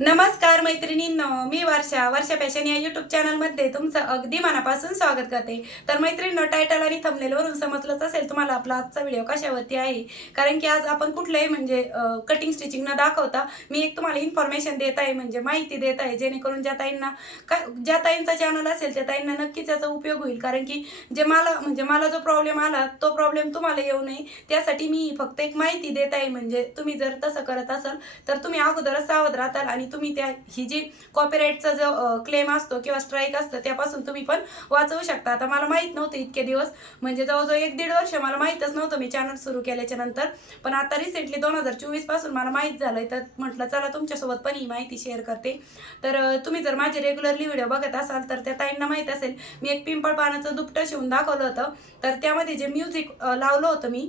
नमस्कार मैत्रिणींनो मी वर्षा. वर्षा फॅशन या युट्यूब चॅनलमध्ये तुमचं अगदी मनापासून स्वागत करते. तर मैत्रिणींनो टायटल आणि थंबनेलवरून समजलंच असेल तुम्हाला आपला आजचा व्हिडिओ कशावरती आहे. कारण की आज आपण कुठलंही म्हणजे कटिंग स्टिचिंग न दाखवता मी एक तुम्हाला इन्फॉर्मेशन देत आहे म्हणजे माहिती देत आहे जेणेकरून ज्या ताईंना का ज्या ताईंचा चॅनल असेल त्या ताईंना नक्कीच याचा उपयोग होईल. कारण की जे मला म्हणजे मला जो प्रॉब्लेम आला तो प्रॉब्लेम तुम्हाला येऊ नये. त्यासाठी मी फक्त एक माहिती देत आहे म्हणजे तुम्ही जर तसं करत असाल तर तुम्ही अगोदरच सावध राहताल आणि तुम्ही त्या ही जी कॉपीराईटचा जो क्लेम असतो किंवा स्ट्राईक असतं त्यापासून तुम्ही पण वाचवू शकता. आता मला माहीत नव्हतं इतके दिवस. म्हणजे जवळजवळ एक दीड वर्ष मला माहीतच नव्हतं मी चॅनल सुरू केल्याच्यानंतर. पण आता रिसेंटली दोन हजार चोवीसपासून मला माहीत झालंय. तर म्हटलं चला तुमच्यासोबत पण ही माहिती शेअर करते. तर तुम्ही जर माझे रेग्युलरली व्हिडिओ बघत असाल तर त्या ताईंना माहीत असेल मी एक पिंपळ पानाचं दुपटं शिवून दाखवलं होतं. तर त्यामध्ये जे म्युझिक लावलं होतं मी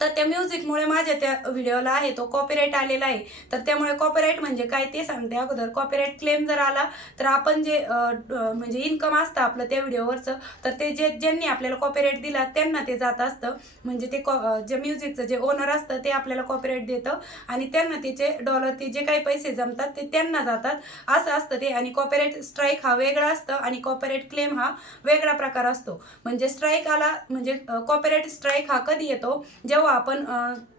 तर त्या म्युझिकमुळे माझ्या त्या व्हिडिओला आहे तो कॉपीराईट आलेला आहे. तर त्यामुळे कॉपीराईट म्हणजे काय ते सांगते अगोदर. कॉपीराईट क्लेम जर आला तर आपण जे म्हणजे इन्कम असतं आपलं त्या व्हिडिओवरचं तर ते जे ज्यांनी आपल्याला कॉपीराईट दिला त्यांना ते जात असतं. म्हणजे ते कॉ जे म्युझिकचं जे ओनर असतं ते आपल्याला कॉपीराईट देतं. आणि त्यांना त्याचे डॉलर ते जे काही पैसे जमतात ते त्यांना जातात. असं असतं ते. आणि कॉपीराईट स्ट्राईक हा वेगळा असतं आणि कॉपीराईट क्लेम हा वेगळा प्रकार असतो. म्हणजे स्ट्राईक आला म्हणजे कॉपीराईट स्ट्राईक हा कधी येतो? जेव्हा जेव्हा आपण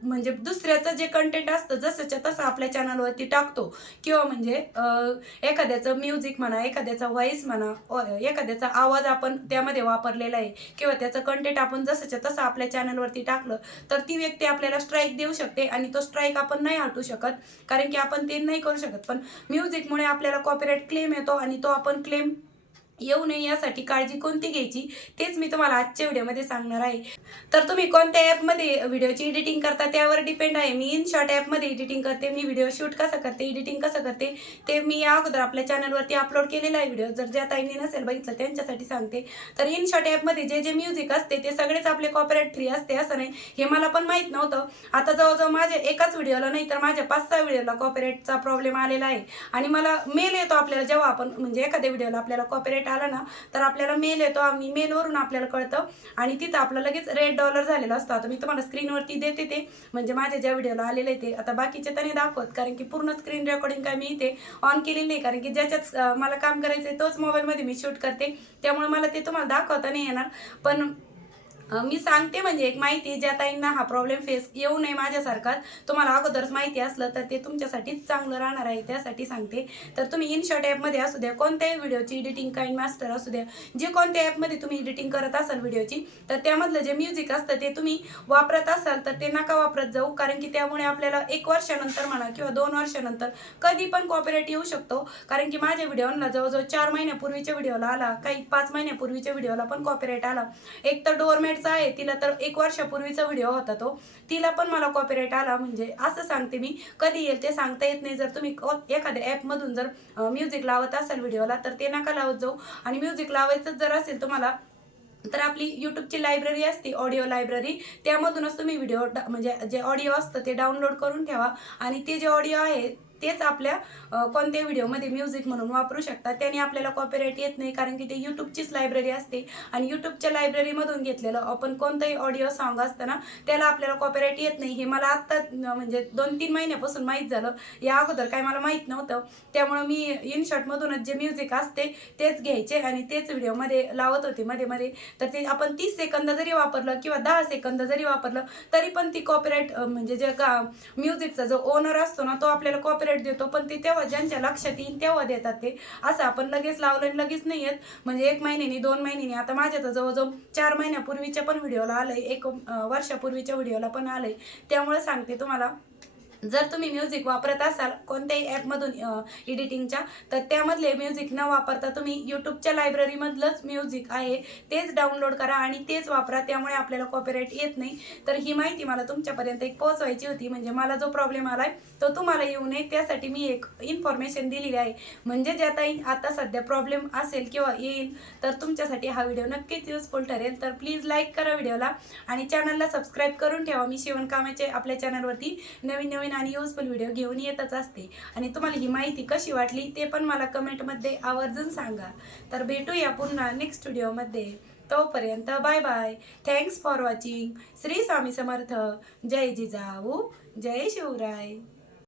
म्हणजे दुसऱ्याचं जे कंटेंट असतं जसंच्या तसं आपल्या चॅनलवरती टाकतो. किंवा म्हणजे एखाद्याचं म्युझिक म्हणा एखाद्याचा व्हॉइस म्हणा एखाद्याचा आवाज आपण त्यामध्ये वापरलेला आहे किंवा त्याचं कंटेंट आपण जसंच्या तसं आपल्या चॅनलवरती टाकलं तर ती व्यक्ती आपल्याला स्ट्राईक देऊ शकते आणि तो स्ट्राईक आपण नाही हटू शकत. कारण की आपण ते नाही करू शकत. पण म्युझिकमुळे आपल्याला कॉपीराईट क्लेम येतो आणि तो आपण क्लेम येऊ नये यासाठी काळजी कोणती घ्यायची तेच मी तुम्हाला आजच्या व्हिडिओमध्ये सांगणार आहे. तर तुम्ही कोणत्या ॲपमध्ये व्हिडिओची एडिटिंग करता त्यावर डिपेंड आहे. मी इन शॉर्ट ॲपमध्ये एडिटिंग करते मी व्हिडिओ शूट कसं करते एडिटिंग कसं करते ते मी या अगोदर आपल्या चॅनलवरती अपलोड केलेला आहे व्हिडिओ. जर ज्या ताईंनी नसेल बघितलं त्यांच्यासाठी सांगते. तर इन शॉर्ट ॲपमध्ये जे जे म्युझिक असते ते सगळेच आपले कॉपरेट फ्री असते असं नाही. हे मला पण माहीत नव्हतं. आता जवळजवळ माझ्या एकाच व्हिडिओला नाही तर माझ्या पाच सहा व्हिडिओला कॉपरेटचा प्रॉब्लेम आलेला आहे. आणि मला मेल येतो आपल्याला जेव्हा आपण म्हणजे एखाद्या व्हिडिओला आपल्याला कॉपरेट आला ना तर आपल्याला मेल येतो. आम्ही मेलवरून आपल्याला कळतं. आणि तिथं आपलं लगेच रेड डॉलर झालेलं असतं. आता मी तुम्हाला स्क्रीनवरती देते ते. म्हणजे माझ्या ज्या व्हिडिओला आलेले आहे ते. आता बाकीचे त्याने दाखवत कारण की पूर्ण स्क्रीन रेकॉर्डिंग काय मी इथे ऑन केलेली नाही. कारण की ज्याच्यात मला काम करायचं आहे तोच मोबाईलमध्ये मी शूट करते. त्यामुळे मला ते तुम्हाला दाखवता नाही येणार. पण मी सांगते म्हणजे एक माहिती ज्या ताईंना हा प्रॉब्लेम फेस येऊ नये माझ्यासारखा तुम्हाला अगोदरच माहिती असलं तर ते तुमच्यासाठीच चांगलं राहणार आहे त्यासाठी सांगते. तर तुम्ही इन शॉर्ट ॲपमध्ये असू द्या कोणत्याही व्हिडिओची एडिटिंग काइंड मास्टर असू द्या जे कोणत्या ॲपमध्ये तुम्ही एडिटिंग करत असाल व्हिडिओची तर त्यामधलं जे म्युझिक असतं ते तुम्ही वापरत असाल तर ते नका वापरत जाऊ कारण की त्यामुळे आपल्याला एक वर्षानंतर म्हणा किंवा दोन वर्षानंतर कधी पण कॉपीराईट येऊ शकतो. कारण की माझ्या व्हिडिओला जवळजवळ चार महिन्यापूर्वीच्या व्हिडिओला आला काही पाच महिन्यापूर्वीच्या व्हिडिओला पण कॉपीराईट आला. एक तर डोअरमेटचा आहे तिला तर एक वर्षापूर्वीचा व्हिडिओ होता तो. तिला पण मला कॉपीराईट आला म्हणजे असं सांगते मी. कधी येईल ते सांगता येत नाही. जर तुम्ही एखाद्या ॲपमधून जर म्युझिक लावत असाल व्हिडिओला तर ते नका लावत जाऊ. आणि म्युझिक लावायचं जर असेल तुम्हाला तर आपली यूट्यूबची लायब्ररी असते ऑडिओ लायब्ररी त्यामधूनच तुम्ही व्हिडिओ म्हणजे जे ऑडिओ असतं ते डाउनलोड करून ठेवा. आणि ते जे ऑडिओ आहे तेच आपल्या कोणत्या व्हिडिओमध्ये म्युझिक म्हणून वापरू शकता त्याने आपल्याला कॉपीराईट येत नाही कारण की ते यूट्यूबचीच लायब्ररी असते. आणि यूट्यूबच्या लायब्ररीमधून घेतलेलं आपण कोणतंही ऑडिओ सॉन्ग असतं ना त्याला आपल्याला कॉपीराईट येत नाही. हे मला आत्ता म्हणजे दोन तीन महिन्यापासून माहीत झालं. या अगोदर काय मला माहीत नव्हतं. त्यामुळं मी इनशॉटमधूनच जे म्युझिक असते तेच घ्यायचे आणि तेच व्हिडिओमध्ये लावत होते मध्ये मध्ये. तर ते आपण तीस सेकंद जरी वापरलं किंवा दहा सेकंद जरी वापरलं तरी पण ती कॉपीराईट म्हणजे जे का म्युझिकचा जो ओनर असतो ना तो आपल्याला कॉपीराईट देतो पण ते तेव्हा ज्यांच्या लक्षात येईल तेव्हा देतात ते. असं आपण लगेच लावलं आणि लगेच नाही येत. म्हणजे एक महिन्यानी दोन महिन्यानी आता माझ्या तर जवळजवळ चार महिन्यापूर्वीच्या पण व्हिडिओला आलंय. एक वर्षापूर्वीच्या व्हिडिओला पण आलंय. त्यामुळे सांगते तुम्हाला जर तुम्ही म्युझिक वापरत असाल कोणत्याही ॲपमधून एडिटिंगच्या तर त्यामधले म्युझिक न वापरता तुम्ही यूट्यूबच्या लायब्ररीमधलंच म्युझिक आहे तेच डाउनलोड करा आणि तेच वापरा. त्यामुळे आपल्याला कॉपीराईट येत नाही. तर ही माहिती मला तुमच्यापर्यंत एक पोहोचवायची होती. म्हणजे मला जो प्रॉब्लेम आला आहे तो तुम्हाला येऊ नये. त्यासाठी मी एक इन्फॉर्मेशन दिलेली आहे. म्हणजे ज्या ताई आता सध्या प्रॉब्लेम असेल किंवा येईल तर तुमच्यासाठी हा व्हिडिओ नक्कीच युजफुल ठरेल. तर प्लीज लाईक करा व्हिडिओला आणि चॅनलला सबस्क्राईब करून ठेवा. मी शिवणकामाचे आपल्या चॅनलवरती नवीन नवीन नवीन आणि युजफुल व्हिडिओ घेऊन येतच असते. आणि तुम्हाला ही माहिती कशी वाटली ते पण मला कमेंटमध्ये आवर्जून सांगा. तर भेटूया पुन्हा नेक्स्ट व्हिडिओमध्ये तोपर्यंत bye bye thanks for watching Shri Swami Samarth. जय जिजाऊ. जय शिवराय.